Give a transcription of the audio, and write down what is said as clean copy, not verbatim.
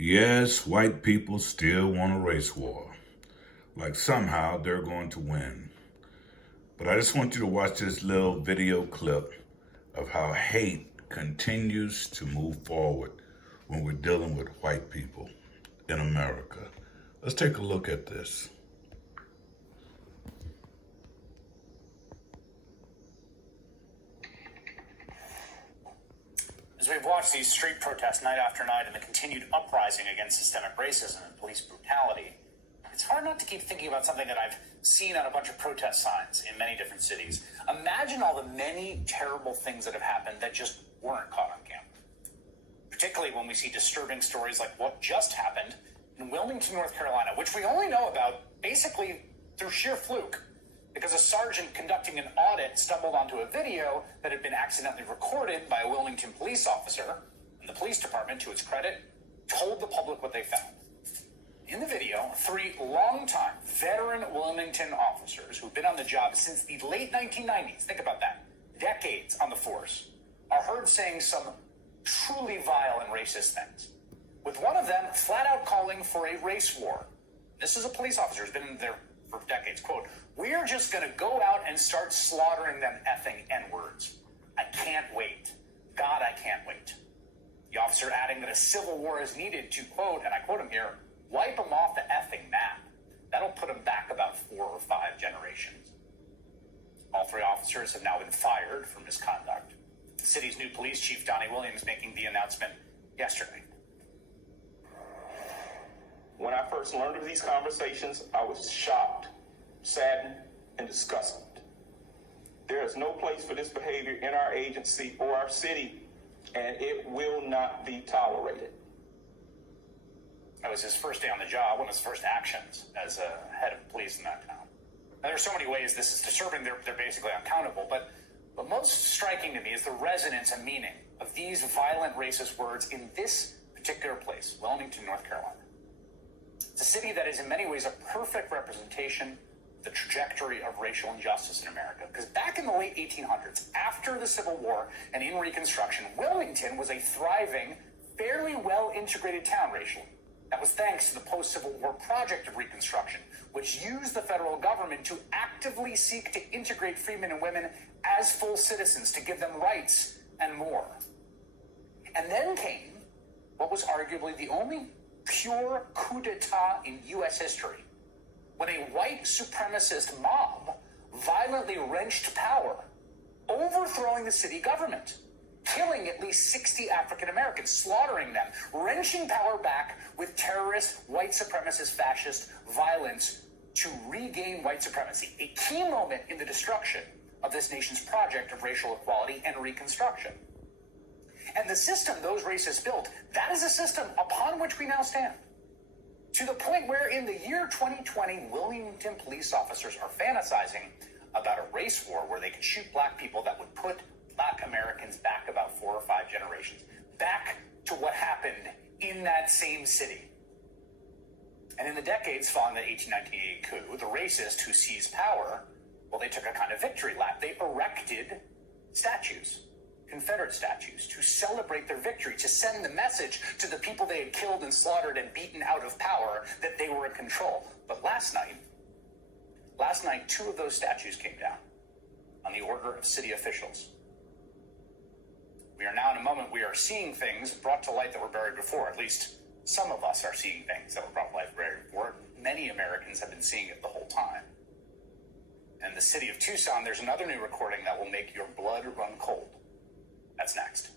Yes, white people still want a race war. Like somehow they're going to win. But I just want you to watch this little video clip of how hate continues to move forward when we're dealing with white people in America. Let's take a look at this. As we've watched these street protests night after night and the continued uprising against systemic racism and police brutality, it's hard not to keep thinking about something that I've seen on a bunch of protest signs in many different cities. Imagine all the many terrible things that have happened that just weren't caught on camera. Particularly when we see disturbing stories like what just happened in Wilmington, North Carolina, which we only know about basically through sheer fluke, because a sergeant conducting an audit stumbled onto a video that had been accidentally recorded by a Wilmington police officer, and the police department, to its credit, told the public what they found. In the video, 3 longtime veteran Wilmington officers who've been on the job since the late 1990s, think about that, decades on the force, are heard saying some truly vile and racist things, with one of them flat out calling for a race war. This is a police officer who's been in there for decades. Quote, "We're just going to go out and start slaughtering them effing N-words. I can't wait. God, I can't wait." The officer adding that a civil war is needed to, quote, and I quote him here, "wipe them off the effing map. That'll put them back about 4 or 5 generations." All 3 officers have now been fired for misconduct. The city's new police chief, Donnie Williams, making the announcement yesterday. When I first learned of these conversations, I was shocked, saddened, and disgusted. There is no place for this behavior in our agency or our city, and it will not be tolerated. That was his first day on the job, one of his first actions as a head of police in that town. Now, there's so many ways this is disturbing, they're basically uncountable, but most striking to me is the resonance and meaning of these violent racist words in this particular place, Wilmington, North Carolina. It's a city that is in many ways a perfect representation of the trajectory of racial injustice in America. Because back in the late 1800s, after the Civil War and in Reconstruction, Wilmington was a thriving, fairly well-integrated town racially. That was thanks to the post-Civil War project of Reconstruction, which used the federal government to actively seek to integrate freemen and women as full citizens, to give them rights and more. And then came what was arguably the only pure coup d'etat in U.S. history, when a white supremacist mob violently wrenched power, overthrowing the city government, killing at least 60 African Americans, slaughtering them, wrenching power back with terrorist, white supremacist, fascist violence to regain white supremacy, a key moment in the destruction of this nation's project of racial equality and reconstruction. And the system those racists built, that is a system upon which we now stand. To the point where in the year 2020, Wilmington police officers are fantasizing about a race war where they could shoot black people that would put black Americans back about 4 or 5 generations, back to what happened in that same city. And in the decades following the 1898 coup, the racist who seized power, well, they took a kind of victory lap. They erected statues, Confederate statues, to celebrate their victory, to send the message to the people they had killed and slaughtered and beaten out of power that they were in control. But last night, 2 of those statues came down on the order of city officials. We are now in a moment we are seeing things brought to light that were buried before. At least some of us are seeing things that were brought to light buried before. Many Americans have been seeing it the whole time. And in the city of Tucson, there's another new recording that will make your blood run cold. That's next.